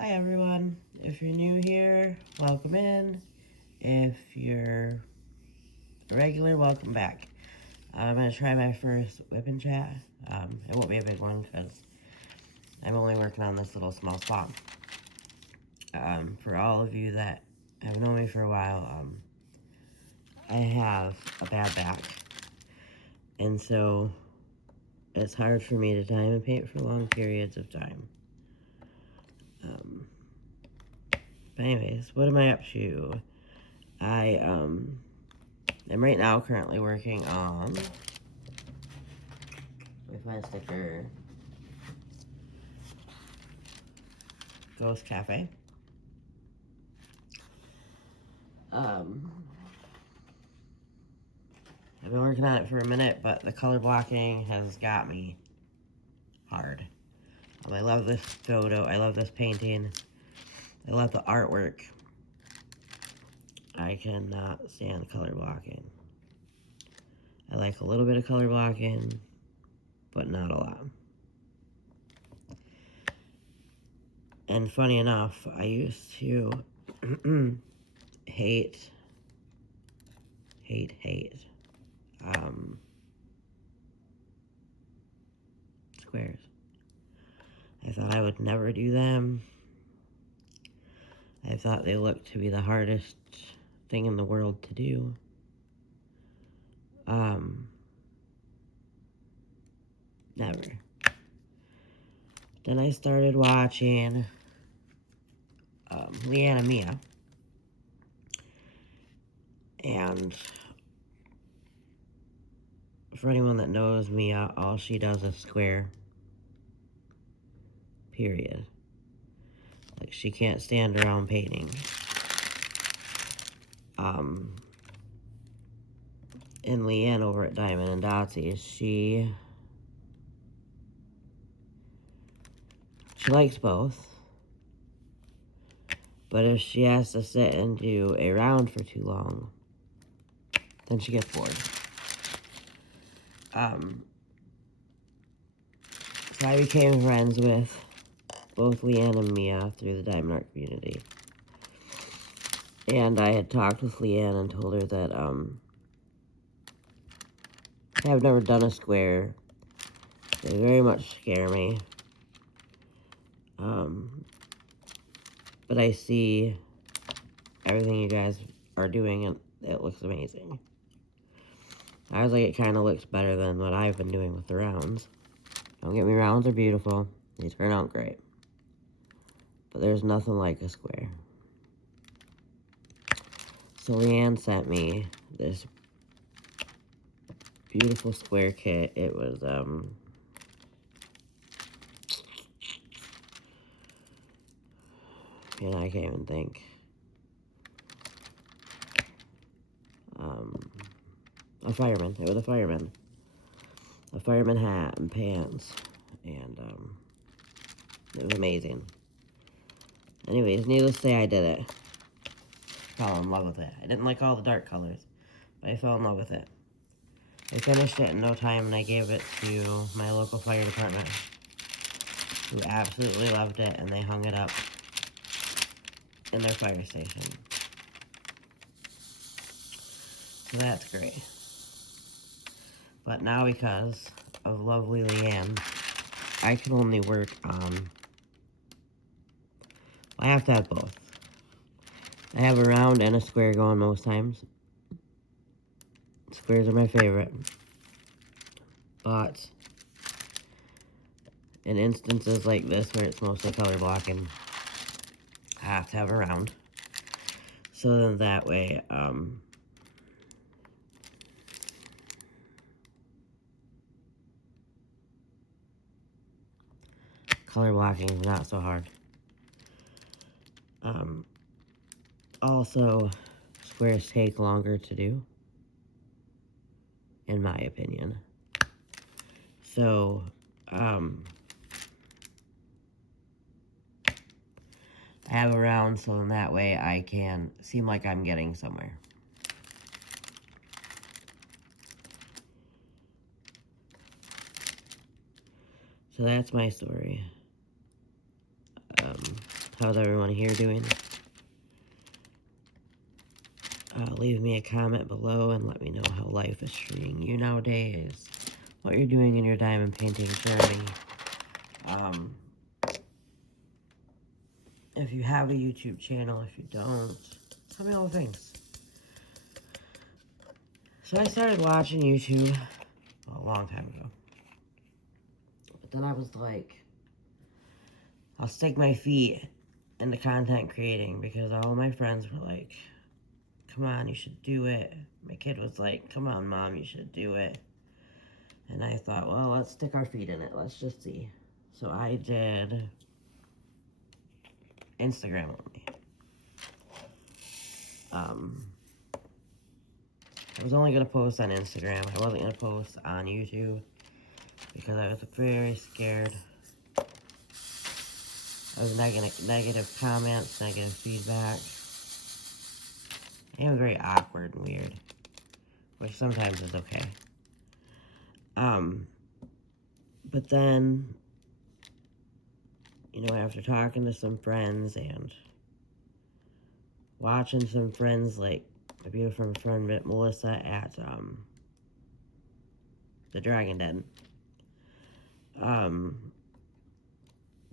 Hi everyone. If you're new here, welcome in. If you're a regular, welcome back. I'm going to try my first whip and chat. It won't be a big one because I'm only working on this little small spot. For all of you that have known me for a while, I have a bad back. And so it's hard for me to time and paint for long periods of time. But anyways, what am I up to? I am right now currently working on with my sticker Ghost Cafe. I've been working on it for a minute, but the color blocking has got me hard. I love this photo. I love this painting. I love the artwork. I cannot stand color blocking. I like a little bit of color blocking, but not a lot. And funny enough, I used to hate squares. I thought I would never do them. I thought they looked to be the hardest thing in the world to do. Never. Then I started watching Leanna Mia. And for anyone that knows Mia, all she does is square. Period. Like, she can't stand around painting. And Leanne over at Diamond and Dotsy, she likes both. But if she has to sit and do a round for too long, then she gets bored. So I became friends with both Leanne and Mia through the Diamond Art community. And I had talked with Leanne and told her that I've never done a square. They very much scare me. But I see everything you guys are doing and it looks amazing. I was like, it kind of looks better than what I've been doing with the rounds. Don't get me, rounds are beautiful. They turn out great. But there's nothing like a square. So Leanne sent me this beautiful square kit. It was, I can't even think. A fireman. It was a fireman. A fireman hat and pants. And, it was amazing. Anyways, needless to say, I did it. Fell in love with it. I didn't like all the dark colors, but I fell in love with it. I finished it in no time, and I gave it to my local fire department, who absolutely loved it, and they hung it up in their fire station. So that's great. But now, because of lovely Leanne, I can only work on... I have to have both. I have a round and a square going most times. Squares are my favorite. But in instances like this where it's mostly color blocking, I have to have a round. So then that way, color blocking is not so hard. Also, squares take longer to do, in my opinion. So, I have a round so in that way I can seem like I'm getting somewhere. So that's my story. How's everyone here doing? Leave me a comment below and let me know how life is treating you nowadays. What you're doing in your diamond painting journey. If you have a YouTube channel, if you don't, tell me all the things. So I started watching YouTube a long time ago. But then I was like, I'll stick my feet into content creating because all my friends were like, come on, you should do it. My kid was like, come on, Mom, you should do it. And I thought, well, let's stick our feet in it. Let's just see. So I did Instagram only. I was only going to post on Instagram. I wasn't going to post on YouTube because I was very scared of negative comments, negative feedback. It was very awkward and weird, which sometimes is okay. But then, you know, after talking to some friends and watching some friends, like my beautiful friend Melissa at the Dragon Den,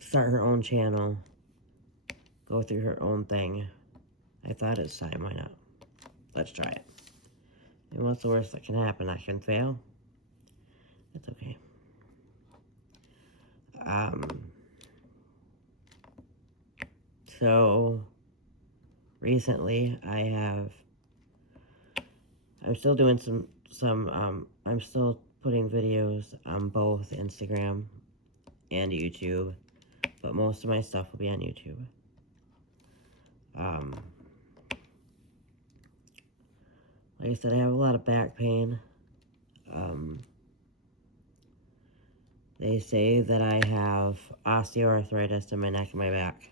start her own channel, go through her own thing, I thought it's time, why not? Let's try it. And what's the worst that can happen? I can fail. It's okay. So recently I'm still doing I'm still putting videos on both Instagram and YouTube, but most of my stuff will be on YouTube. Like I said, I have a lot of back pain. They say that I have osteoarthritis in my neck and my back.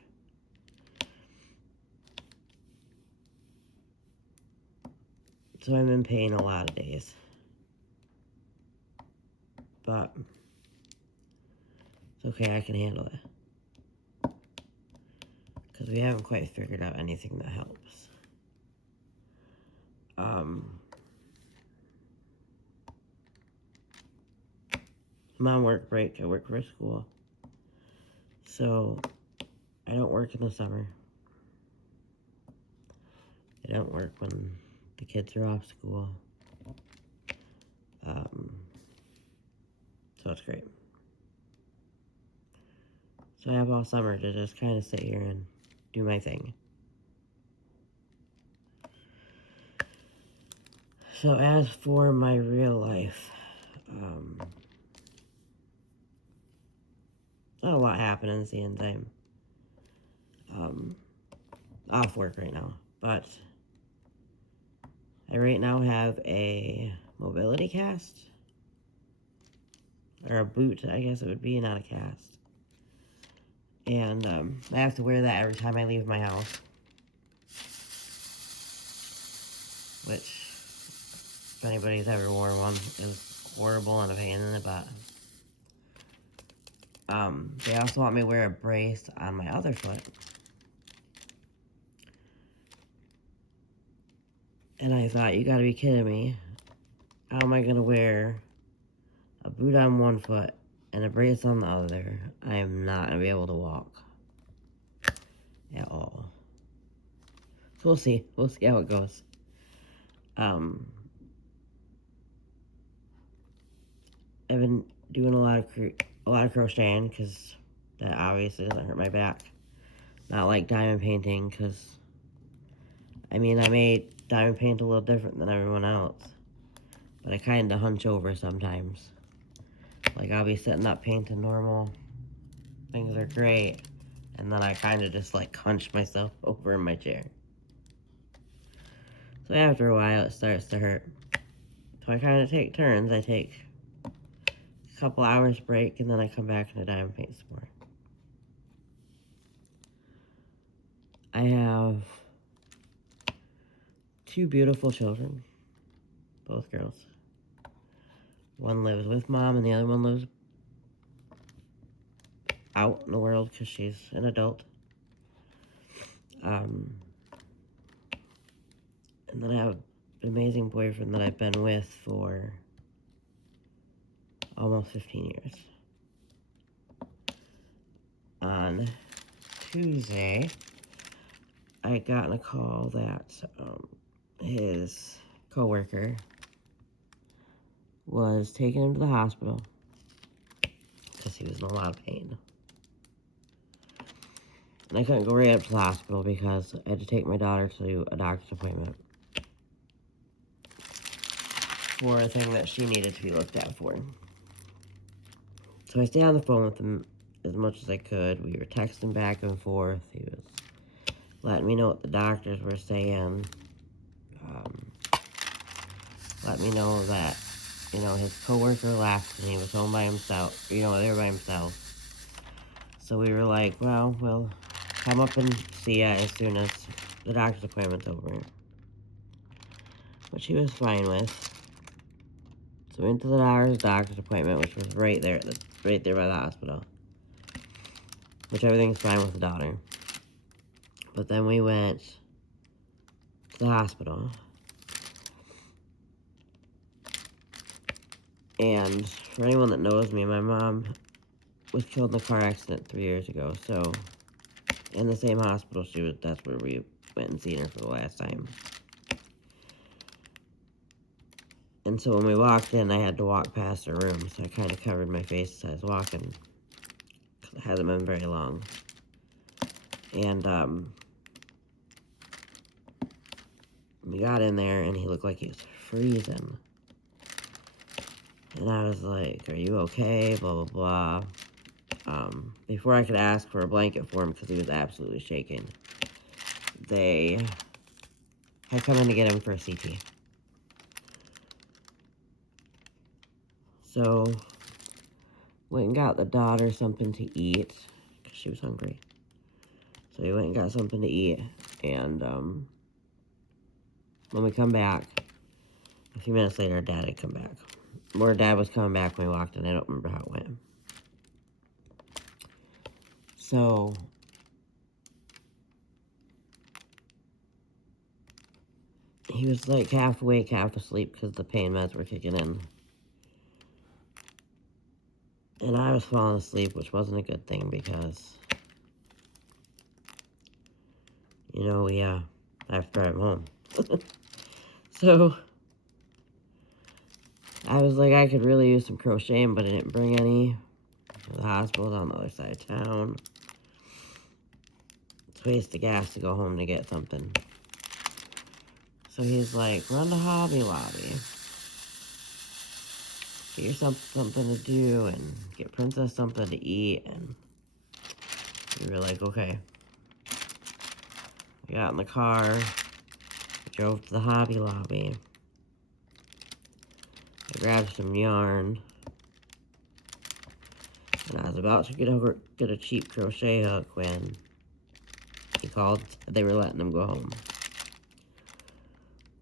So I'm in pain a lot of days. But it's okay, I can handle it. Because we haven't quite figured out anything that helps. I'm on work break. I work for school. So I don't work in the summer. I don't work when the kids are off school. So it's great. So I have all summer to just kind of sit here and do my thing. So as for my real life, not a lot happening seeing time. Off work right now, but I right now have a mobility cast, or a boot, I guess it would be, not a cast. And I have to wear that every time I leave my house, which, if anybody's ever worn one, is horrible and a pain in the butt. They also want me to wear a brace on my other foot. And I thought, you gotta be kidding me. How am I gonna wear a boot on one foot and a brace on the other? I am not gonna be able to walk at all. So we'll see. We'll see how it goes. I've been doing a lot of crocheting because that obviously doesn't hurt my back. Not like diamond painting, because I mean, I may diamond paint a little different than everyone else, but I kind of hunch over sometimes. Like, I'll be sitting up painting normal, things are great, and then I kind of just like hunch myself over in my chair. So after a while, it starts to hurt. So I kind of take turns. I take a couple hours break, and then I come back and I diamond paint some more. I have 2 beautiful children, both girls. One lives with Mom, and the other one lives out in the world because she's an adult. And then I have an amazing boyfriend that I've been with for almost 15 years. On Tuesday, I had gotten a call that his coworker was taking him to the hospital because he was in a lot of pain. And I couldn't go right up to the hospital because I had to take my daughter to a doctor's appointment for a thing that she needed to be looked at for. So I stayed on the phone with him as much as I could. We were texting back and forth. He was letting me know what the doctors were saying. Let me know that, his coworker left and he was home by himself, they were by himself. So we were like, well, we'll come up and see ya as soon as the doctor's appointment's over. Which he was fine with. So we went to the doctor's appointment, which was right there by the hospital. Which everything's fine with the daughter. But then we went to the hospital. And for anyone that knows me, my mom was killed in a car accident 3 years ago. So in the same hospital that's where we went and seen her for the last time. And so when we walked in, I had to walk past her room, so I kind of covered my face as I was walking. It hasn't been very long. And, we got in there, and he looked like he was freezing. And I was like, are you okay? Blah, blah, blah. Before I could ask for a blanket for him, because he was absolutely shaking, they had come in to get him for a CT. So, went and got the daughter something to eat, because she was hungry. So we went and got something to eat, and when we come back, a few minutes later, Dad had come back. Or Dad was coming back when we walked in. I don't remember how it went. So, he was like half awake, half asleep because the pain meds were kicking in. And I was falling asleep, which wasn't a good thing because, I have to drive home. So, I was like, I could really use some crocheting, but I didn't bring any. The hospital's on the other side of town. It's a waste of gas to go home to get something. So he's like, run to Hobby Lobby. Get yourself something to do and get Princess something to eat. And we were like, okay. We got in the car. Drove to the Hobby Lobby. I grabbed some yarn. And I was about to get a cheap crochet hook when he called. They were letting him go home.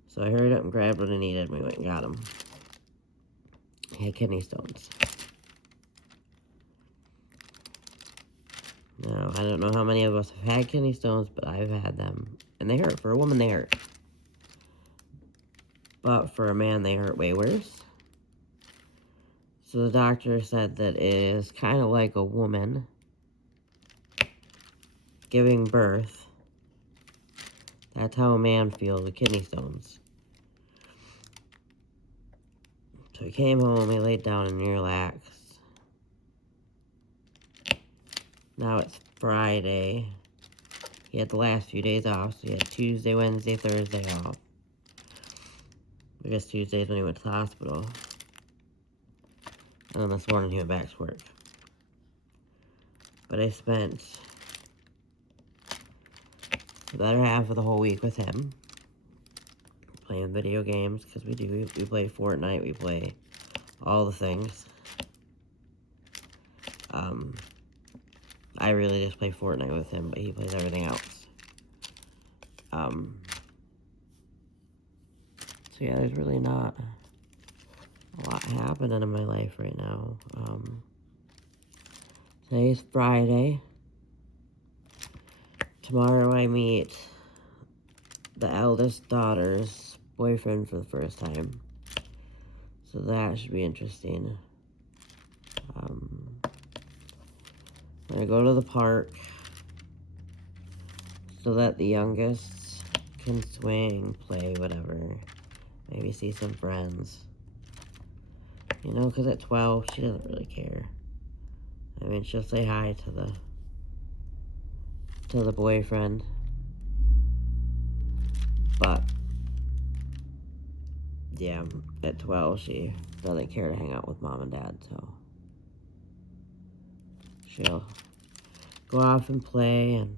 So I hurried up and grabbed what I needed, and we went and got him. He had kidney stones. Now, I don't know how many of us have had kidney stones, but I've had them. And they hurt. For a woman, they hurt. But for a man, they hurt way worse. So the doctor said that it is kind of like a woman giving birth. That's how a man feels with kidney stones. So he came home, he laid down and relaxed. Now it's Friday. He had the last few days off, so he had Tuesday, Wednesday, Thursday off. I guess Tuesday's when he went to the hospital. And then this morning he went back to work. But I spent the better half of the whole week with him. Playing video games, because we do. We play Fortnite, we play all the things. I really just play Fortnite with him, but he plays everything else. So yeah, there's really not a lot happening in my life right now. Today's Friday. tomorrow I meet the eldest daughter's boyfriend for the first time. So that should be interesting. I'm gonna go to the park so that the youngest can swing, play, whatever. Maybe see some friends. You know, because at 12, she doesn't really care. I mean, she'll say hi to the boyfriend. But, yeah, at 12, she doesn't care to hang out with mom and dad, so she'll go off and play, and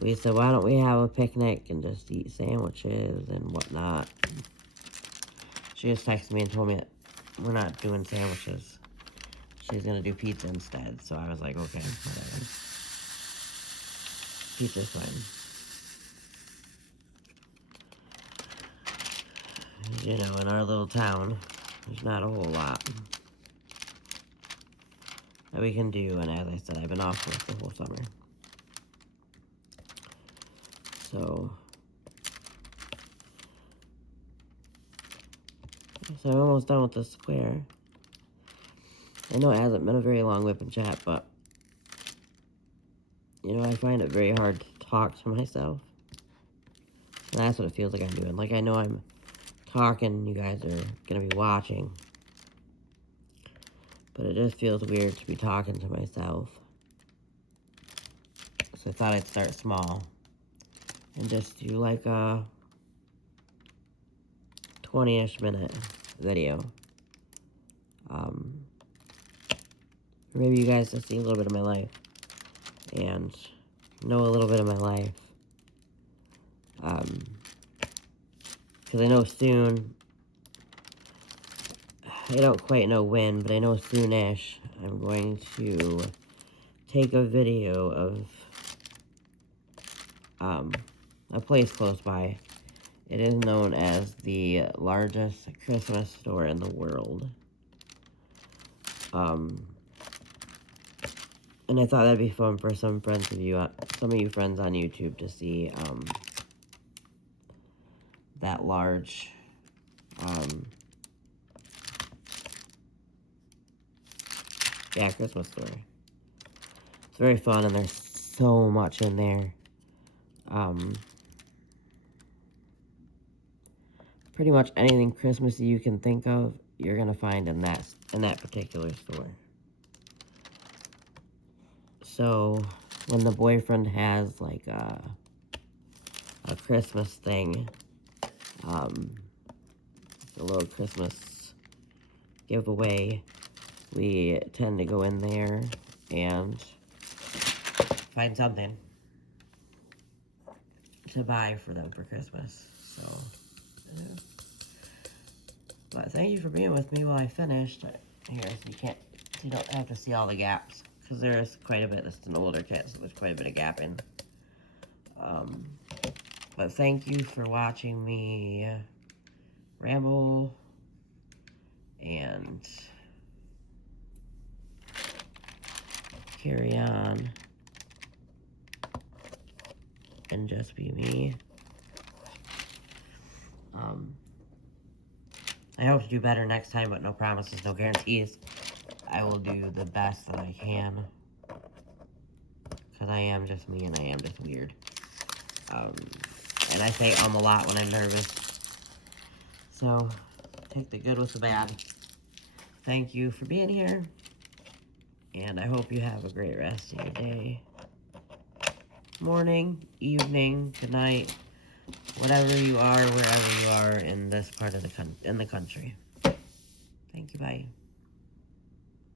we said, why don't we have a picnic and just eat sandwiches and whatnot. She just texted me and told me that we're not doing sandwiches. She's gonna do pizza instead, so I was like, okay, whatever. Pizza's fine. You know, in our little town, there's not a whole lot that we can do, and as I said, I've been off work the whole summer. So I'm almost done with the square. I know it hasn't been a very long whip and chat, but, you know, I find it very hard to talk to myself. And that's what it feels like I'm doing. Like, I know I'm talking, you guys are going to be watching. But it just feels weird to be talking to myself. So I thought I'd start small. And just do like a 20-ish minute video. Or maybe you guys just see a little bit of my life. And know a little bit of my life. Because I know soon, I don't quite know when, but I know soonish, I'm going to take a video of a place close by. It is known as the largest Christmas store in the world. And I thought that'd be fun for some of you friends on YouTube to see that large Christmas store. It's very fun, and there's so much in there. Pretty much anything Christmassy you can think of, you're gonna find in that particular store. So when the boyfriend has like a Christmas thing, a little Christmas giveaway, we tend to go in there and find something to buy for them for Christmas. So, yeah. But thank you for being with me while I finished. Here, so you don't have to see all the gaps, because there is quite a bit. This is an older kit, so there's quite a bit of gapping. But thank you for watching me ramble and carry on and just be me. I hope to do better next time, but no promises, no guarantees. I will do the best that I can, because I am just me and I am just weird. And I say a lot when I'm nervous. So, take the good with the bad. Thank you for being here, and I hope you have a great rest of your day. Morning, evening, good night, whatever you are, wherever you are in this part of the country. Thank you, bye.